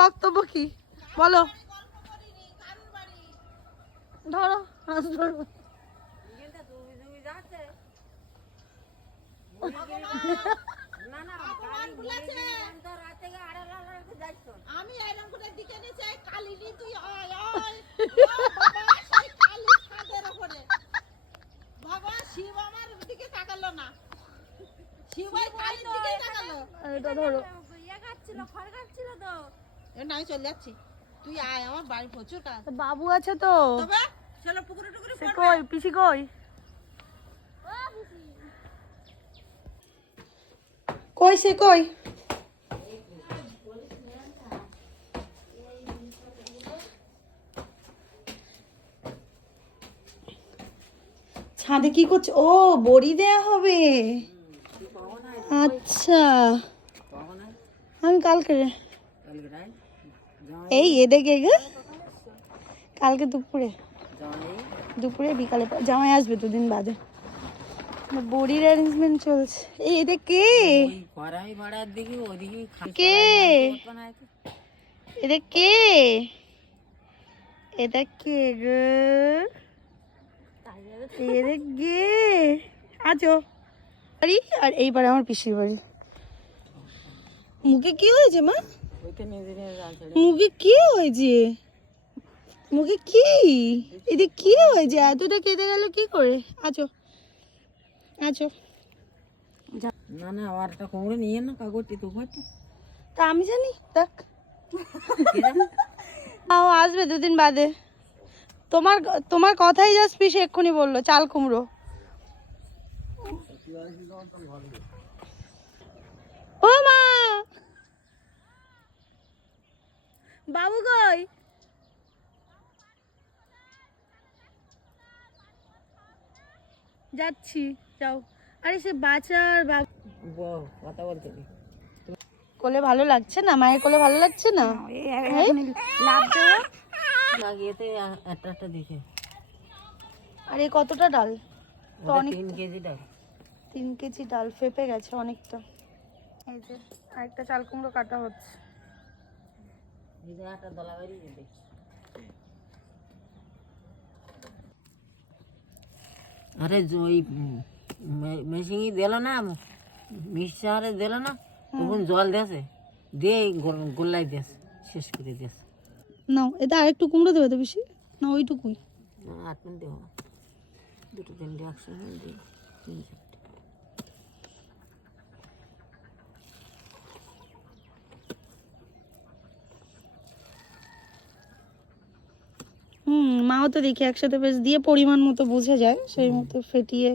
বক্তব্য কি? বলো। ধরো ধরো। আমি এরকম করে দিকে নিচে কালিনি তুই আয় আয় বাবা, সেই কালি ছাদের ওপরে। বাবা শিব আমার দিকে তাকালো না। শিব কালির দিকে তাকালো। আর এটা ধরো। এ না আমি চলে যাচ্ছি। তুই আয় আমার বাড়ি প্রচুর কাজ। বাবু আছে তো। তবে চলো পুকুরে টুকুরে কই? পিসি কই? কই সে কই? ছাদে কি করছে? ও বড়ি দেয়া হবে। আচ্ছা। আমি কালকে এই এ দেখে গে। কালকে দুপুরে। দুপুরে, বিকালে জামাই আসবে দুদিন বাদে। বড়ির অ্যারেঞ্জমেন্ট চলছে। এই এটা কে? কে? এটা কে? এটা কে গো? এটা কে আছো বাড়ি? আর এইবার আমার পিসির বাড়ি। মুখে কি হয়েছে মা? মুখে কি হয়েছে? মুখে কি? এতে কি হয়েছে? এতটা কেটে গেল কি করে? আছো। আছো। না না আর একটা কুমড়ো নিয়ে না কাগজটি তো তা আমি জানি দেখ আসবে দুদিন বাদে। তোমার তোমার কথাই জাস্ট পিসে এক্ষুনি বলল চাল কুমড়ো ও মা বাবু কই? যাচ্ছি যাও। আরে সে বাচ্চার বাবু কথা বলতে কোলে ভালো লাগছে না? মায়ের কোলে ভালো লাগছে না? লাগিয়েতে একটা একটা দিছে আর এই কতটা ডাল? অনেক তিন কেজি ডাল। তিন কেজি ডাল ফেপে গেছে অনেকটা। এই যে আরেকটা চাল কুমড়ো কাটা হচ্ছে। একটা দলা বাড়ি দিতে আরে ওই মেশিনই দিল না মিক্সারে দিল না তখন জল দিয়েছে দিয়ে গোল্লাই দিয়েছে শেষ করে দিয়েছে। নাও এটা আরেকটু কুমড়ো দেবে তো বেশি? না ওইটুকুই। আট মিনিট দেবো দুটো তিনটে একসঙ্গে দিই তিন চারটে হুম মাও তো দেখি একসাথে বেশ দিয়ে পরিমাণ মতো বুঝে যায় সেই মতো ফেটিয়ে।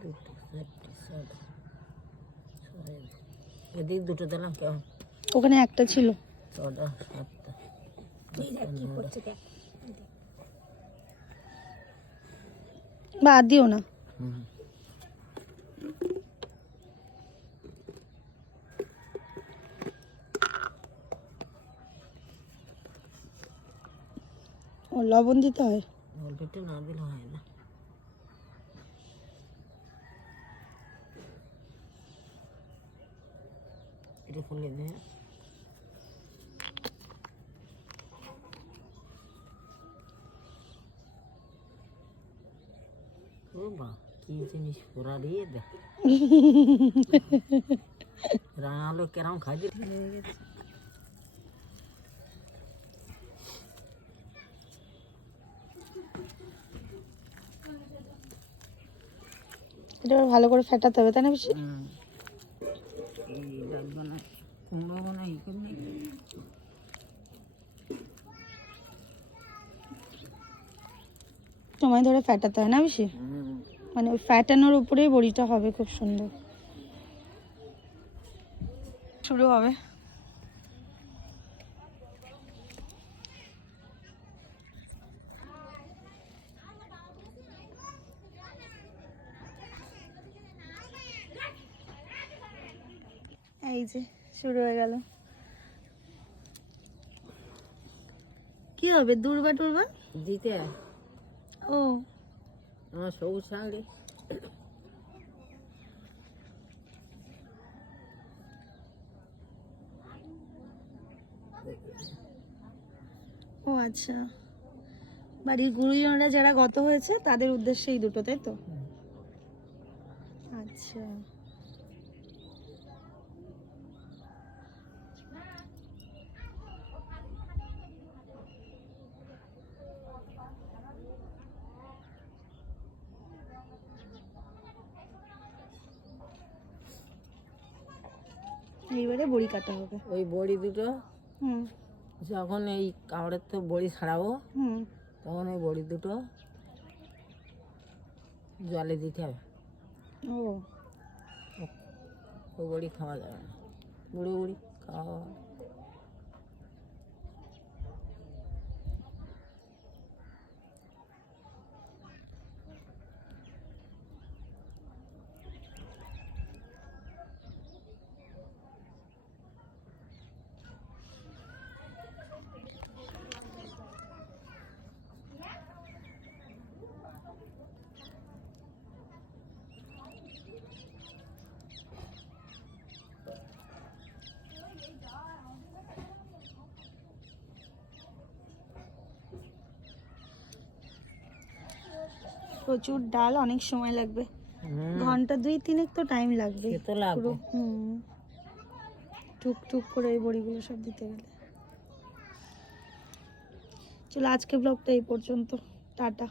দুটো চারটে এদিক দুটো দিলাম কেমন? ওখানে একটা ছিল। ছটা সাতটা। বা আর দিও না। ও, লবণ দিতে হয়? অল্প দিলে হয় না। এটা ফুলে দে। ও কি জিনিস দিয়ে খাইছে এটা ভালো করে ফেটাতে হবে তাই না বেশি সময় ধরে ফেটাতে হয় না বেশি মানে ওই ফ্যাটানোর উপরেই বড়িটা হবে খুব সুন্দর। শুরু হবে। এই যে শুরু হয়ে গেল। কি হবে? দুর্বা টুরবা? দিতে। ও। আমার সবুজ শাড়ি ও আচ্ছা। বাড়ির গুরুজনরা যারা গত হয়েছে তাদের উদ্দেশ্যে এই দুটো তাই তো? আচ্ছা। এইবারে বড়ি কাটা হবে। ওই বড়ি দুটো। হুম। যখন এই কামড়ের তো বড়ি ছাড়াবো হুম। তখন ওই বড়ি দুটো জলে দিতে হবে। ও। ও বড়ি খাওয়া যাবে না। বুড়ো বুড়ি খাওয়া প্রচুর ডাল অনেক সময় লাগবে। ঘণ্টা দুই তিনেক তো টাইম লাগবে। তো লাগবে। পুরো হুম। টুক টুক করে এই বড়িগুলো সব দিতে গেলে। চলো আজকে ব্লগটা এই পর্যন্ত। টাটা।